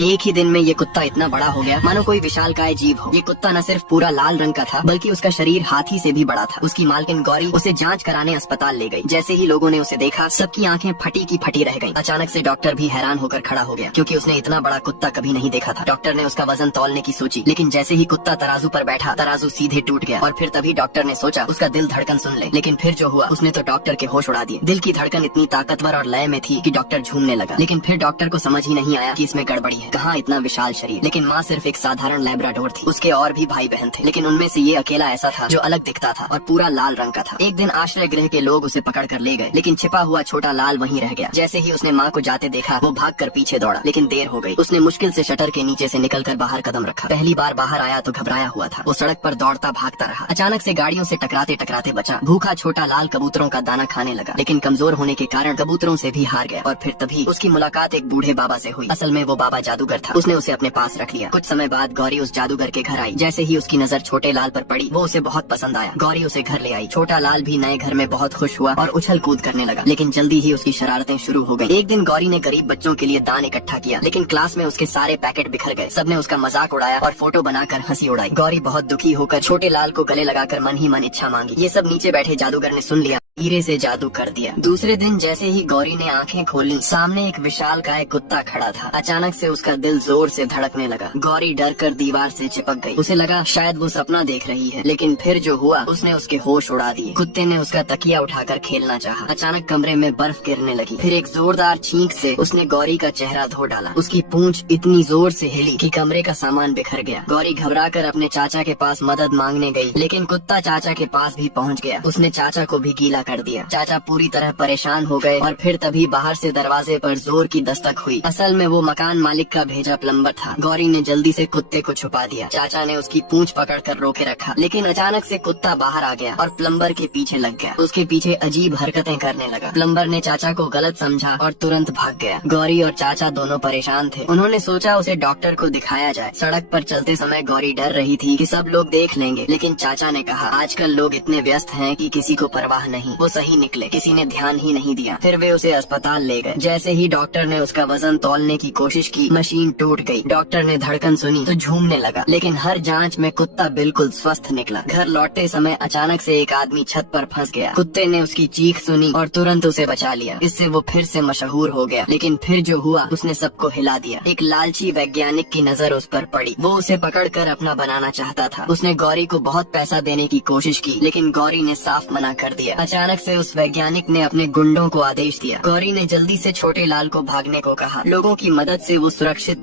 एक ही दिन में ये कुत्ता इतना बड़ा हो गया मानो कोई विशालकाय जीव हो। ये कुत्ता न सिर्फ पूरा लाल रंग का था बल्कि उसका शरीर हाथी से भी बड़ा था। उसकी मालकिन गौरी उसे जांच कराने अस्पताल ले गई। जैसे ही लोगों ने उसे देखा सबकी आंखें फटी की फटी रह गईं। अचानक से डॉक्टर भी हैरान होकर खड़ा हो गया क्योंकि उसने इतना बड़ा कुत्ता कभी नहीं देखा था। डॉक्टर ने उसका वजन तौलने की सोची, लेकिन जैसे ही कुत्ता तराजू पर बैठा तराजू सीधे टूट गया। और फिर तभी डॉक्टर ने सोचा उसका दिल धड़कन सुन ले, लेकिन फिर जो हुआ उसने तो डॉक्टर के होश उड़ा दिए। दिल की धड़कन इतनी ताकतवर और लय में थी कि डॉक्टर झूमने लगा। लेकिन फिर डॉक्टर को समझ ही नहीं आया कि इसमें गड़बड़ी है। कहाँ इतना विशाल शरीर, लेकिन माँ सिर्फ एक साधारण लैब्राडोर थी। उसके और भी भाई बहन थे, लेकिन उनमें से ये अकेला ऐसा था जो अलग दिखता था और पूरा लाल रंग का था। एक दिन आश्रय गृह के लोग उसे पकड़ कर ले गए, लेकिन छिपा हुआ छोटा लाल वहीं रह गया। जैसे ही उसने माँ को जाते देखा वो भाग कर पीछे दौड़ा, लेकिन देर हो गई। उसने मुश्किल से शटर के नीचे से निकलकर बाहर कदम रखा। पहली बार बाहर आया तो घबराया हुआ था। वो सड़क पर दौड़ता भागता रहा। अचानक से गाड़ियों से टकराते टकराते बचा। भूखा छोटा लाल कबूतरों का दाना खाने लगा, लेकिन कमजोर होने के कारण कबूतरों से भी हार गया। और फिर तभी उसकी मुलाकात एक बूढ़े बाबा से हुई। असल में वो बाबा जादूगर था। उसने उसे अपने पास रख लिया। कुछ समय बाद गौरी उस जादूगर के घर आई। जैसे ही उसकी नजर छोटे लाल पर पड़ी वो उसे बहुत पसंद आया। गौरी उसे घर ले आई। छोटा लाल भी नए घर में बहुत खुश हुआ और उछल कूद करने लगा, लेकिन जल्दी ही उसकी शरारतें शुरू हो गयी। एक दिन गौरी ने गरीब बच्चों के लिए दान इकट्ठा किया, लेकिन क्लास में उसके सारे पैकेट बिखर गए। सबने उसका मजाक उड़ाया और फोटो बनाकर हंसी उड़ाई। गौरी बहुत दुखी होकर छोटे लाल को गले लगाकर मन ही मन इच्छा मांगी। ये सब नीचे बैठे जादूगर ने सुन लिया। हीरे से जादू कर दिया। दूसरे दिन जैसे ही गौरी ने आंखें खोली सामने एक विशालकाय कुत्ता खड़ा था। अचानक से उसका दिल जोर से धड़कने लगा। गौरी डर कर दीवार से चिपक गई। उसे लगा शायद वो सपना देख रही है, लेकिन फिर जो हुआ उसने उसके होश उड़ा दिए। कुत्ते ने उसका तकिया उठाकर खेलना चाहा। अचानक कमरे में बर्फ गिरने लगी। फिर एक जोरदार छींक से उसने गौरी का चेहरा धो डाला। उसकी पूंछ इतनी जोर से हिली कि कमरे का सामान बिखर गया। गौरी घबरा कर अपने चाचा के पास मदद मांगने गई, लेकिन कुत्ता चाचा के पास भी पहुँच गया। उसने चाचा को भी गीला कर दिया। चाचा पूरी तरह परेशान हो गए और फिर तभी बाहर से दरवाजे पर जोर की दस्तक हुई। असल में वो मकान मालिक का भेजा प्लम्बर था। गौरी ने जल्दी से कुत्ते को छुपा दिया। चाचा ने उसकी पूंछ पकड़कर रोके रखा, लेकिन अचानक से कुत्ता बाहर आ गया और प्लम्बर के पीछे लग गया। उसके पीछे अजीब हरकतें करने लगा। प्लम्बर ने चाचा को गलत समझा और तुरंत भाग गया। गौरी और चाचा दोनों परेशान थे। उन्होंने सोचा उसे डॉक्टर को दिखाया जाए। सड़क पर चलते समय गौरी डर रही थी कि सब लोग देख लेंगे, लेकिन चाचा ने कहा आजकल लोग इतने व्यस्त हैं कि किसी को परवाह नहीं। वो सही निकले, किसी ने ध्यान ही नहीं दिया। फिर वे उसे अस्पताल ले गए। जैसे ही डॉक्टर ने उसका वजन तौलने की कोशिश की मशीन टूट गई। डॉक्टर ने धड़कन सुनी तो झूमने लगा, लेकिन हर जांच में कुत्ता बिल्कुल स्वस्थ निकला। घर लौटते समय अचानक से एक आदमी छत पर फंस गया। कुत्ते ने उसकी चीख सुनी और तुरंत उसे बचा लिया। इससे वो फिर से मशहूर हो गया, लेकिन फिर जो हुआ उसने सबको हिला दिया। एक लालची वैज्ञानिक की नजर उस पर पड़ी। वो उसे पकड़कर अपना बनाना चाहता था। उसने गौरी को बहुत पैसा देने की कोशिश की, लेकिन गौरी ने साफ मना कर दिया। अचानक से उस वैज्ञानिक ने अपने गुंडों को आदेश दिया। गौरी ने जल्दी से छोटे लाल को भागने को कहा। लोगों की मदद से वो सुरक्षित